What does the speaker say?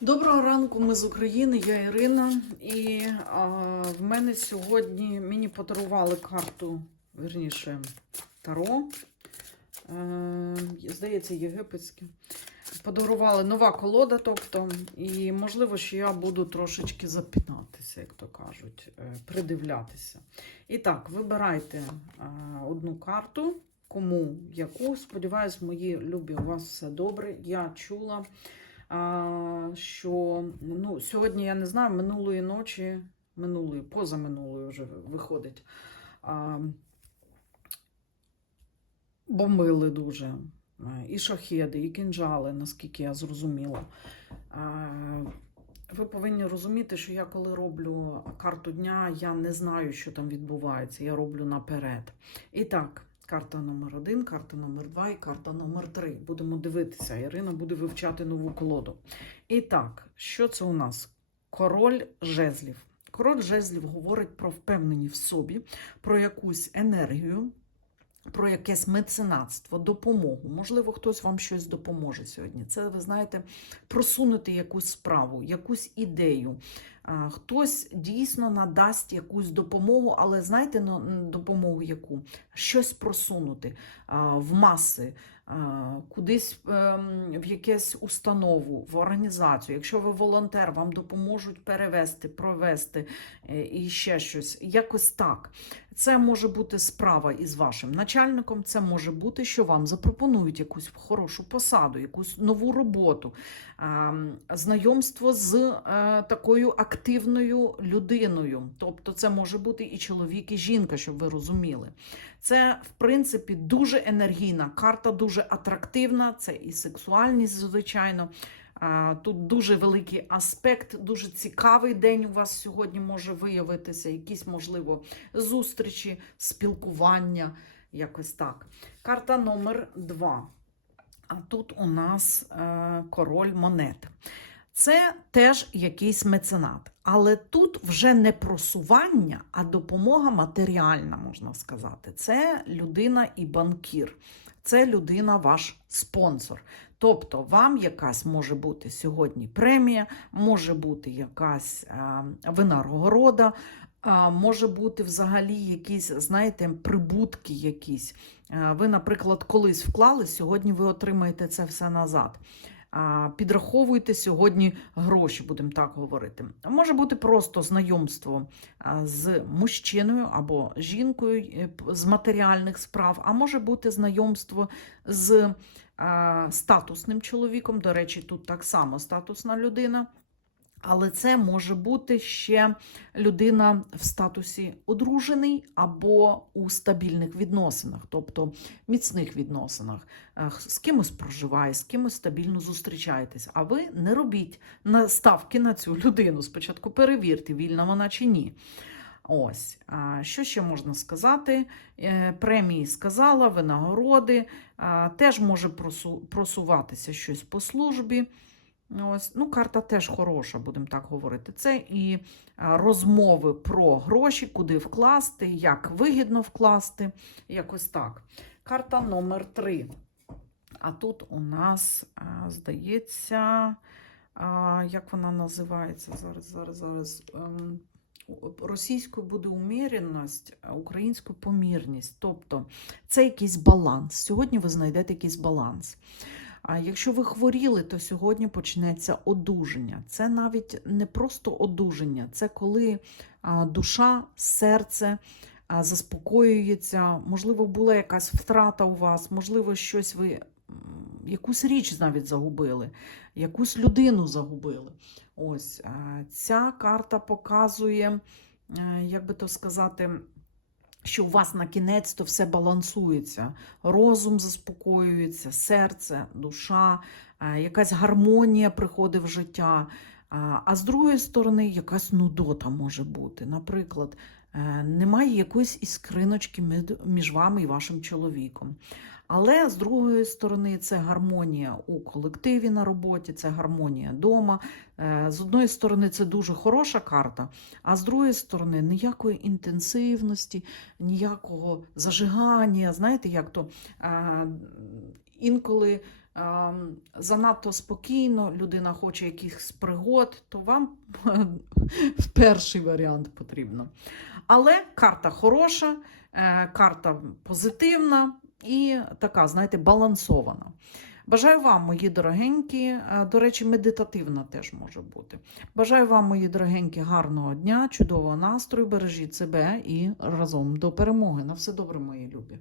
Доброго ранку, ми з України, я Ірина. І а, в мене сьогодні мені подарували карту, верніше, Таро. Е, здається, єгипетське. Подарували нова колода, тобто, і можливо, що я буду трошечки запінатися, як то кажуть, е, придивлятися. І так, вибирайте е, одну карту, кому яку. Сподіваюсь, мої любі, у вас все добре. Я чула. Що ну, сьогодні я не знаю, минулої ночі, минулої, позаминулої вже виходить. Бомбили дуже. І шахеди, і кінжали, наскільки я зрозуміла. Ви повинні розуміти, що я коли роблю карту дня, я не знаю, що там відбувається. Я роблю наперед. І так, карта номер один, карта номер два і карта номер три. Будемо дивитися. Ірина буде вивчати нову колоду. І так, що це у нас? Король жезлів. Король жезлів говорить про впевненість в собі, про якусь енергію, про якесь меценатство, допомогу. Можливо, хтось вам щось допоможе сьогодні. Це, ви знаєте, просунути якусь справу, якусь ідею. Хтось дійсно надасть якусь допомогу, але знаєте, ну, допомогу яку? Щось просунути в маси, кудись ем, в якусь установу, в організацію. Якщо ви волонтер, вам допоможуть перевести, провести е, і ще щось. Якось так. Це може бути справа із вашим начальником. Це може бути, що вам запропонують якусь хорошу посаду, якусь нову роботу, ем, знайомство з е, такою активною людиною. Тобто, це може бути і чоловік, і жінка, щоб ви розуміли. Це, в принципі, дуже енергійна карта, дуже атрактивна. Це і сексуальність, звичайно. Тут дуже великий аспект, дуже цікавий день у вас сьогодні може виявитися. Якісь, можливо, зустрічі, спілкування, якось так. Карта номер два. А тут у нас е, король монет. Це теж якийсь меценат. Але тут вже не просування, а допомога матеріальна, можна сказати. Це людина і банкір. Це людина ваш спонсор. Тобто, вам якась може бути сьогодні премія, може бути якась е, винагорода, а, може бути взагалі якісь, знаєте, прибутки якісь. Е, Ви, наприклад, колись вклали, сьогодні ви отримаєте це все назад. Підраховуйте сьогодні гроші, будемо так говорити. Може бути просто знайомство з мужчиною або жінкою е, з матеріальних справ, а може бути знайомство з статусним чоловіком. До речі, тут так само статусна людина. Але це може бути ще людина в статусі одружений або у стабільних відносинах, тобто міцних відносинах. Е, З кимось проживає, з кимось стабільно зустрічаєтесь. А ви не робіть ставки на цю людину. Спочатку перевірте, вільна вона чи ні. Ось, що ще можна сказати? Е, Премії сказала, винагороди, теж може просуватися щось по службі. Ось, ну, карта теж хороша, будемо так говорити. Це і розмови про гроші, куди вкласти, як вигідно вкласти, якось так. Карта номер 3. А тут у нас, здається, як вона називається? Зараз, зараз, зараз. ем, Російською буде умірність, українською помірність. Тобто це якийсь баланс. Сьогодні ви знайдете якийсь баланс. А якщо ви хворіли, то сьогодні почнеться одужання. Це навіть не просто одужання, це коли душа, серце заспокоюється. Можливо, була якась втрата у вас, можливо, щось ви, якусь річ навіть загубили, якусь людину загубили. Ось ця карта показує, е, як би то сказати, що у вас на кінець то все балансується. Розум заспокоюється, серце, душа, е, якась гармонія приходить в життя. А а з другої сторони, якась нудота може бути. Наприклад, е, немає якоїсь іскриночки між вами і вашим чоловіком. Але з другої сторони, це гармонія у колективі на роботі, це гармонія вдома. Е, З одної сторони, це дуже хороша карта, а з другої сторони, ніякої інтенсивності, ніякого зажигання. Знаєте, як то е, інколи ем, занадто спокійно, людина хоче якихось пригод, то вам перший варіант потрібно. Але карта хороша, е, карта позитивна і така, знаєте, балансована. Бажаю вам, мої дорогенькі, е, до речі, медитативна теж може бути. Бажаю вам, мої дорогенькі, гарного дня, чудового настрою, бережіть себе і разом до перемоги. На все добре, мої любі.